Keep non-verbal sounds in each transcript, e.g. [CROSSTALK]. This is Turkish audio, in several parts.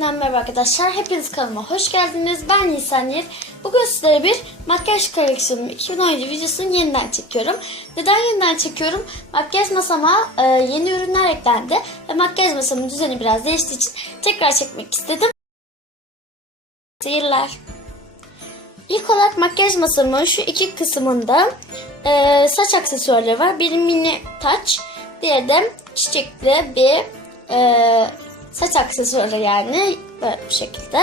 Yeniden merhaba arkadaşlar. Hepiniz kanalıma hoş geldiniz. Ben Nisan Yer. Bugün sizlere bir makyaj koleksiyonu 2017 videosunu yeniden çekiyorum. Neden yeniden çekiyorum? Makyaj masama e, yeni ürünler eklendi. Ve makyaj masamın düzeni biraz değiştiği için tekrar çekmek istedim. Seyirler. İlk olarak makyaj masamın şu iki kısmında e, saç aksesuarları var. Biri mini taç, diğeri de çiçekli bir e, saç aksesuarı yani böyle bu şekilde.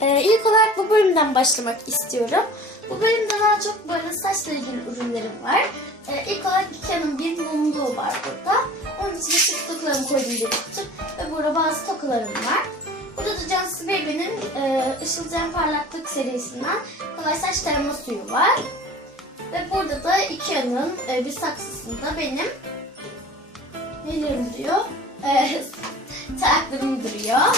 E, ilk olarak bu bölümden başlamak istiyorum. Bu bölümde daha çok böyle saçla ilgili ürünlerim var. E, ilk olarak Ikea'nın bir mumluğu var burada. Onun içine sık dokularımı koydum bir kutu ve burada bazı tokalarım var. Burada da Johnson Baby'nin e, Işılcan Parlaklık serisinden kolay saç tarama suyu var. Ve burada da Ikea'nın e, bir saksısında benim nelerim diyor? E, duruyor.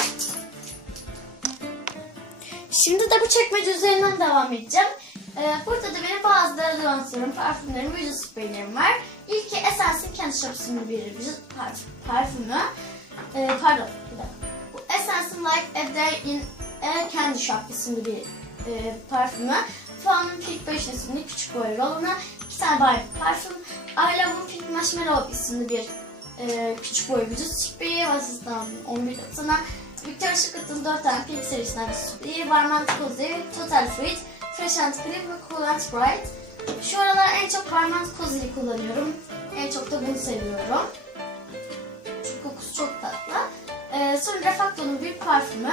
Şimdi de bu çekmece üzerinden devam edeceğim. E, burada da benim bazı deodorantlarım, parfümlerim, vücut spreylerim var. İlki Essence'in kendi şapsının bir vücut parf- parfümü. E, pardon, bir dakika. Bu Essence'in Like a Day in a Candy Shop isimli bir e, parfümü. Fawn'un Pink 5 isimli küçük boy roluna iki tane Barbie parfüm. I Love'un Pink Marshmallow isimli bir e, küçük boy vücut spreyi. Vasıftan 11 katına. Victoria's Secret'ın 4 tane Pink serisinden bir spreyi. Varmant Cozy, Total Fruit, Fresh and Clean ve Cool and Bright. Şu aralar en çok Varmant Cozy'yi kullanıyorum. En çok da bunu seviyorum. Çünkü kokusu çok tatlı. Ee, sonra Refacto'nun bir parfümü.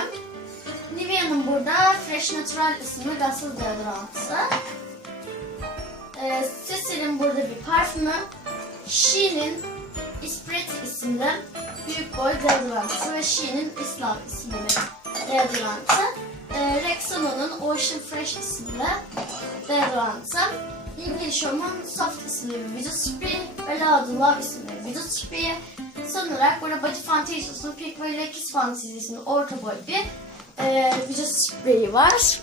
Nivea'nın burada Fresh Natural isimli gazsız deodorantı. Ee, Cecil'in burada bir parfümü. Shein'in Esprit isimli büyük boy deodorantı ve Shein'in Islam isimli deodorantı. Ee, Rexona'nın Ocean Fresh isimli deodorantı. Home'un Soft isimli bir vücut spreyi ve Loud Love isimli bir vücut spreyi. Son olarak burada Body Fantasies'ın Pink ve Lekis Fantasies'in orta boy bir e, vücut spreyi var.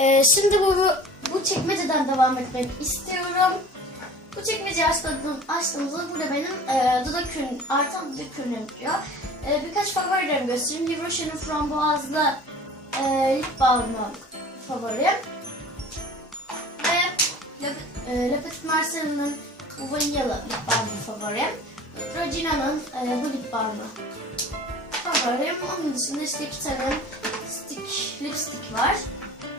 E, şimdi bu, bu çekmeceden devam etmek istiyorum. Bu çekmeceyi açtığım, açtığımızda burada benim e, dudak ürün, artan dudak ürünüm duruyor. E, birkaç favorilerimi göstereyim. Rocher'in frambuazlı e, lip balmı favorim. Ve e, Le Petit vanilyalı lip balmı favorim. Regina'nın e, bu lip balmı favorim. Onun dışında işte iki tane stick, lipstick var.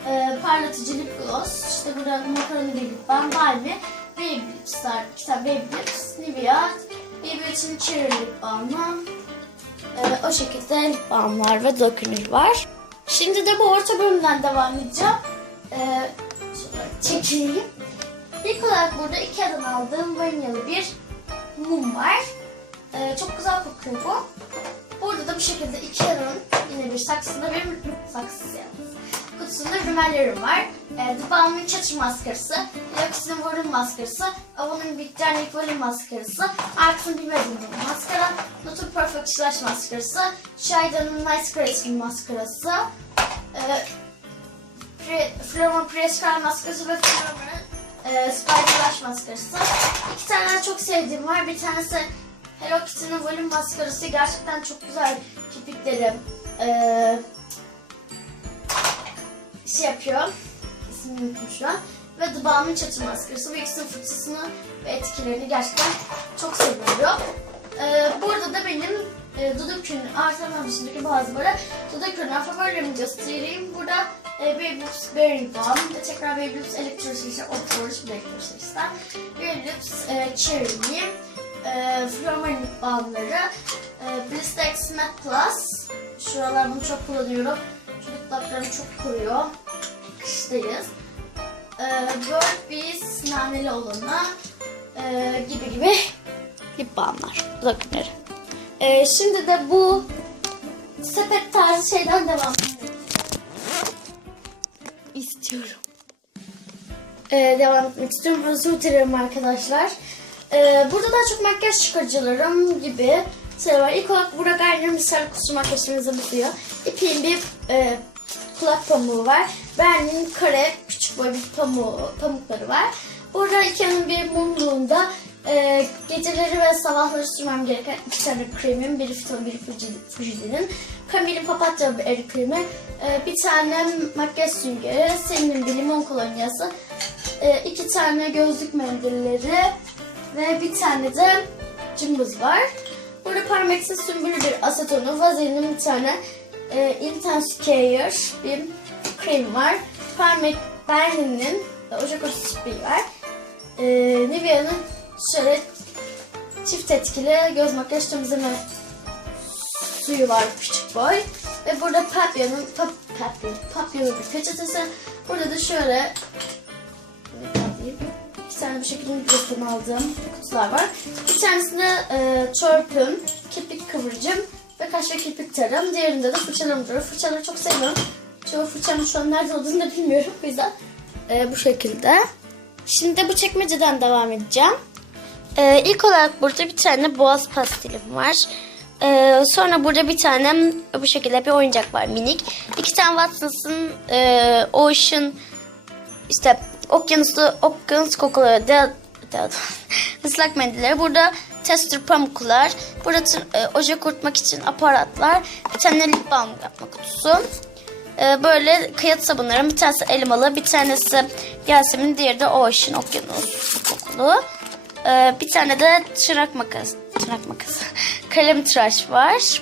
E, parlatıcı lip gloss. İşte burada makaroni lip balm. Balmy. Tane Baby Lips. Nivea. İçin Cherry lip balmı. E, o şekilde lip balmlar ve dökünür var. Şimdi de bu orta bölümden devam edeceğim. E, şöyle çekeyim. İlk olarak burada iki adım aldığım vanilyalı bir mum var. Ee, çok güzel kokuyor bu. Burada da bu şekilde iki yarın yine bir saksında benim saksısı yalnız. Kutusunda rümellerim var. Ee, The Balm'ın çatır maskarası, Lux'ın volüm maskarası, Avon'un Victoria's volüm maskarası, Art'ın bir Medicine maskara, Nutur Perfect Slash maskarası, Shidan'ın Nice Graceful maskarası, ee, Pre, Florma Prescal maskarası ve Florma'nın e, Spider Lash maskarası. İki tane çok sevdiğim var. Bir tanesi Hello Kitty'nin volüm maskarası. Gerçekten çok güzel kirpikleri e, şey yapıyor. İsmini unuttum şu an. Ve The Balm'ın çatı maskarası. Bu ikisinin fırçasını ve etkilerini gerçekten çok seviyorum. E, burada da benim e, dudak ürünü artan dışındaki bazı böyle dudak ürünü favorilerimi göstereyim. Burada e, Baby Lips Berry Balm ve tekrar Baby Lips Electro Serisi Oturmuş bir Electro Serisi'den Baby Lips e, Cherry e, Florma Lip Balmları e, Blistex Matte Plus Şuralar bunu çok kullanıyorum. Çünkü dudaklarım çok kuruyor. Kıştayız. E, Bird Bees naneli olanı e, gibi gibi lip balmlar, dudak ürünleri. E, şimdi de bu sepet tarzı şeyden devam edelim istiyorum. Ee, devam etmek istiyorum. Özür dilerim arkadaşlar. Ee, burada daha çok makyaj çıkarıcılarım gibi şey var. İlk olarak burada Garnier'ın bir sarı kutu makyajımızı bitiyor. İpin bir e, kulak pamuğu var. Berlin'in kare küçük boy bir pamuğu, pamukları var. Burada Ikea'nın bir mumluğunda e, gece geceleri ve sabahları sürmem gereken iki tane kremim. Biri Fito, biri Fuji- Fuji'nin. Camille'in papatya el kremi. e, bir tane makyaj süngeri. Senin bir limon kolonyası. e, iki tane gözlük mendilleri. Ve bir tane de cımbız var. Burada Parmex'in sümbülü bir asetonu. Vazelinin bir tane e, Intense Care bir krem var. Parmex Berlin'in e, ocak örtüsü spreyi var. E, Nivea'nın şöyle çift etkili göz makyaj temizleme suyu var küçük boy. Ve burada Papya'nın pap, Papya, Papya'nın bir peçetesi. Burada da şöyle. İki tane bu şekilde mikrofon aldığım kutular var. Bir tanesinde e, çörpüm, kirpik kıvırcım ve kirpik. Diğerinde de fırçalarım duruyor. Fırçaları çok seviyorum. Çoğu fırçanın şu an nerede olduğunu da bilmiyorum. O yüzden e, bu şekilde. Şimdi de bu çekmeceden devam edeceğim. E, ilk olarak burada bir tane boğaz pastilim var. E, sonra burada bir tane bu şekilde bir oyuncak var minik. İki tane Watson's'ın e, Ocean işte okyanusu, okyanus kokuları, de, ıslak mendilleri. Burada tester pamuklar. Burada e, oje kurutmak için aparatlar. Bir tane lip balm yapma kutusu. E, böyle kıyat sabunların bir tanesi elmalı, bir tanesi Yasemin, diğeri de Ocean, okyanus kokulu. E, bir tane de tırnak makas, tırnak makası, [LAUGHS] kalem tıraş var.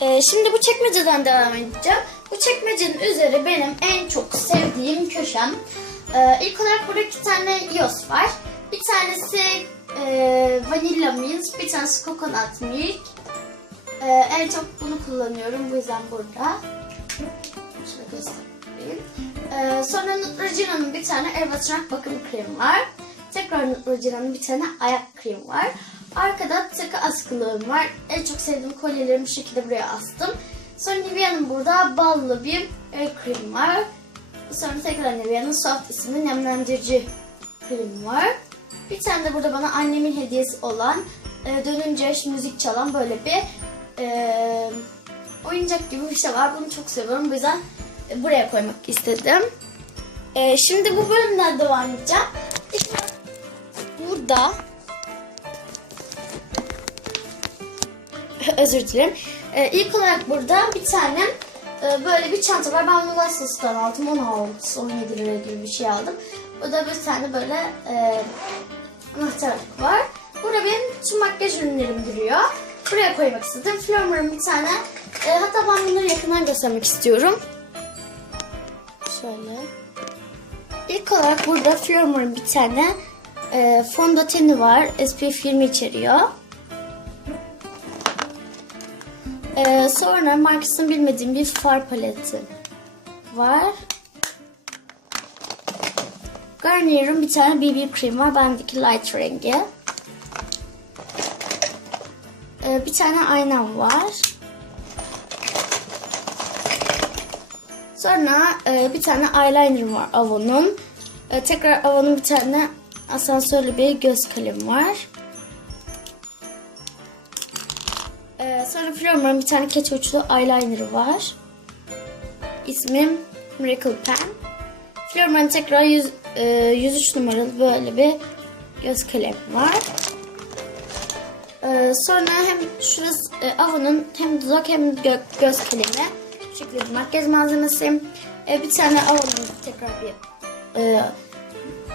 Ee, şimdi bu çekmeceden devam edeceğim. Bu çekmecenin üzeri benim en çok sevdiğim köşem. Ee, ilk olarak burada iki tane yos var. Bir tanesi e, vanilla milk, bir tanesi coconut milk. Ee, en çok bunu kullanıyorum. Bu yüzden burada. Şöyle göstereyim. Ee, sonra Neutrogena'nın bir tane el batıran bakım kremi var. Tekrar Neutrogena'nın bir tane ayak kremi var. Arkada takı askılığım var. En çok sevdiğim kolyelerimi bu şekilde buraya astım. Sonra Nivea'nın burada ballı bir el kremi var. Sonra tekrar Nivea'nın Soft isimli nemlendirici kremi var. Bir tane de burada bana annemin hediyesi olan e, dönünce müzik çalan böyle bir e, oyuncak gibi bir şey var. Bunu çok seviyorum. Bu yüzden buraya koymak istedim. E, şimdi bu bölümden devam edeceğim. Burada [LAUGHS] özür dilerim. E, ilk olarak burada bir tane e, böyle bir çanta var. Ben bunu Leicesters'tan aldım. 16 17 lira gibi bir şey aldım. Burada bir tane böyle e, anahtarlık var. Burada benim tüm makyaj ürünlerim duruyor. Buraya koymak istedim. Flormar'ın bir tane. E, hatta ben bunları yakından göstermek istiyorum. Şöyle. İlk olarak burada Flormar'ın bir tane e, fondöteni var. SPF 20 içeriyor. Ee, sonra markasını bilmediğim bir far paleti var. Garnier'ın bir tane BB kremi var. Bendeki light rengi. Ee, bir tane aynam var. Sonra e, bir tane eyeliner'ım var Avon'un. E, tekrar Avon'un bir tane asansörlü bir göz kalemi var. Sonra Flormar'ın bir tane keçi uçlu eyeliner'ı var. İsmim Miracle Pen. Flormar'ın tekrar 100, e, 103 numaralı böyle bir göz kalemi var. Ee, sonra hem şurası e, Avon'un hem dudak hem gö- göz kalemi. Bu şekilde makyaj malzemesi. Ee, bir tane Avon'un tekrar bir e,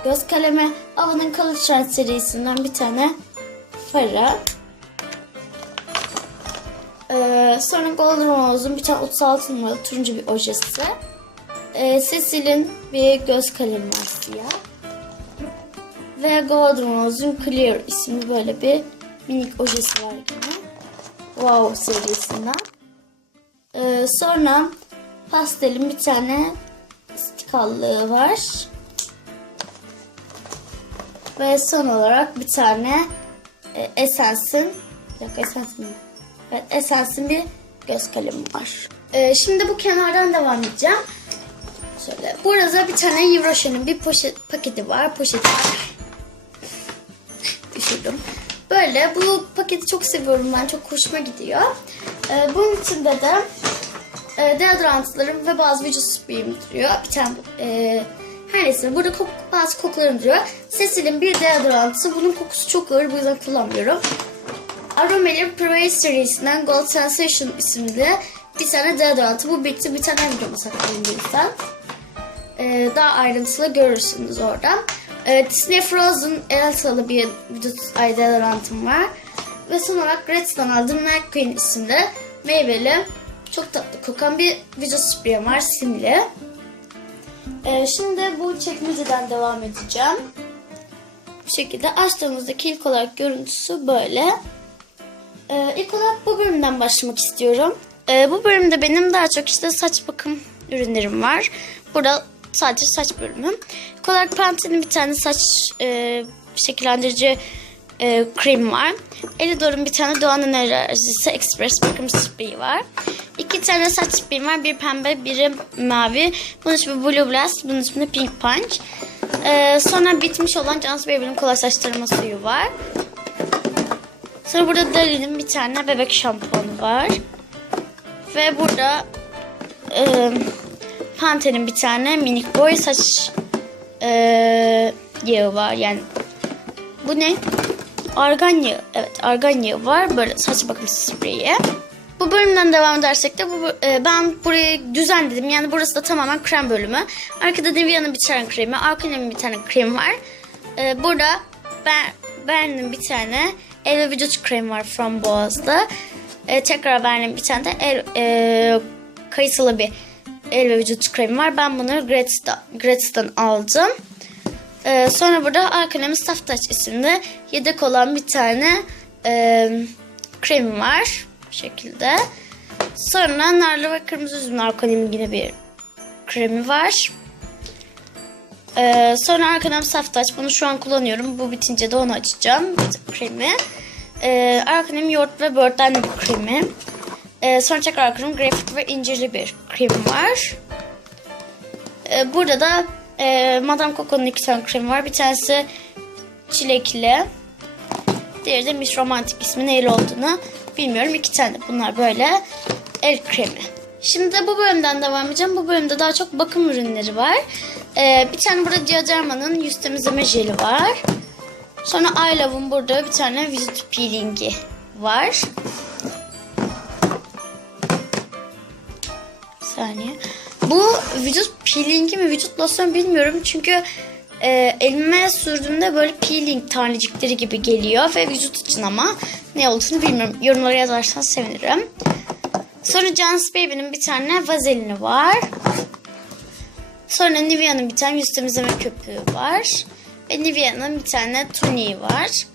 göz kalemi. Avon'un Color Trend serisinden bir tane farı. Ee, sonra Golden Rose'un bir tane 36 numaralı turuncu bir ojesi. Ee, Cecil'in bir göz kalemi var siyah. Ve Golden Rose'un Clear isimli böyle bir minik ojesi var yine. Wow serisinden. Ee, sonra pastelin bir tane stikallığı var. Ve son olarak bir tane e, Essence'in dakika Essence'in? Evet, Essence'in bir göz kalemi var. Ee, şimdi bu kenardan devam edeceğim. Şöyle. Burada bir tane Yves bir poşet paketi var. Poşeti var. Düşürdüm. Böyle bu paketi çok seviyorum ben. Çok hoşuma gidiyor. Ee, bunun içinde de e, deodorantlarım ve bazı vücut spreyim duruyor. Bir tane e, Her neyse burada kok bazı kokularım duruyor. Cecil'in bir deodorantı. Bunun kokusu çok ağır bu yüzden kullanmıyorum. Aromeli Prey serisinden Gold Sensation isimli bir tane deodorantı. Bu bitti. Bir tane videoma saklayayım bu yüzden. Ee, daha ayrıntılı görürsünüz oradan. Ee, Disney Frozen Elsalı bir vücut deodorantım var. Ve son olarak Gretz'den aldığım McQueen isimli meyveli çok tatlı kokan bir vücut spreyim var simli. Ee, şimdi bu çekmeceden devam edeceğim. Bu şekilde açtığımızdaki ilk olarak görüntüsü böyle. Ee, ilk olarak bu bölümden başlamak istiyorum. Ee, bu bölümde benim daha çok işte saç bakım ürünlerim var. Burada sadece saç bölümü. İlk olarak Pantene'in bir tane saç e, şekillendirici e, krem var. Elidor'un bir tane Doğan Enerjisi Express bakım spreyi var. İki tane saç spreyim var. Bir pembe, biri mavi. Bunun ismi Blue Blast, bunun ismi Pink Punch. Ee, sonra bitmiş olan Jones Baby'nin kolay saçlarıma suyu var. Sonra burada Dali'nin bir tane bebek şampuanı var. Ve burada e, Pantene'in bir tane minik boy saç e, yağı var. Yani bu ne? Argan yağı. Evet argan yağı var. Böyle saç bakım spreyi. Bu bölümden devam edersek de bu, e, ben burayı düzenledim. Yani burası da tamamen krem bölümü. Arkada Nivea'nın bir tane kremi. Arkane'nin bir tane kremi var. E, burada ben Bern'in bir tane el vücut kremi var frambuazlı. E, tekrar Bern'in bir tane de el, e, kayısılı bir el ve vücut kremi var. Ben bunu Gretz'ten, Gretz'ten aldım. Ee, sonra burada Arkane'min Staff Touch isimli yedek olan bir tane e, kremim var. Bu şekilde. Sonra narlı ve kırmızı üzümlü Arkane'min yine bir kremi var. Ee, sonra Arkanem Staff Touch. Bunu şu an kullanıyorum. Bu bitince de onu açacağım. Kremi. Ee, Arkanem yoğurt ve bir kremi. Ee, sonra tekrar Arkanem greyfurt ve incirli bir kremi var. Ee, burada da e, Madame Coco'nun iki tane kremi var. Bir tanesi çilekli. Diğeri de Miss Romantic ismi neyle olduğunu bilmiyorum. İki tane bunlar böyle el kremi. Şimdi de bu bölümden devam edeceğim. Bu bölümde daha çok bakım ürünleri var. Ee, bir tane burada Diaderma'nın yüz temizleme jeli var. Sonra I Love'ın burada bir tane vücut peelingi var. Saniye. Bu vücut peelingi mi vücut losyonu bilmiyorum. Çünkü e, elime sürdüğümde böyle peeling tanecikleri gibi geliyor. Ve vücut için ama ne olduğunu bilmiyorum. Yorumlara yazarsanız sevinirim. Sonra Jones Baby'nin bir tane vazelini var. Sonra Nivea'nın bir tane yüz temizleme köpüğü var. Ve Nivea'nın bir tane tuniği var.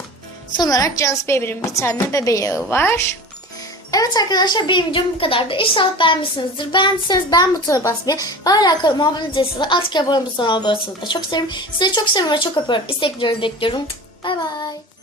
Son olarak Jones Baby'nin bir tane bebe yağı var. Evet arkadaşlar benim videom bu kadardı. İnşallah beğenmişsinizdir. Beğendiyseniz beğen butonuna basmayı ve hala kanalıma abone değilseniz artık abone butonuna abone olmayı da çok seviyorum. Sizi çok seviyorum ve çok öpüyorum. İstekliyorum bekliyorum. Bay bay.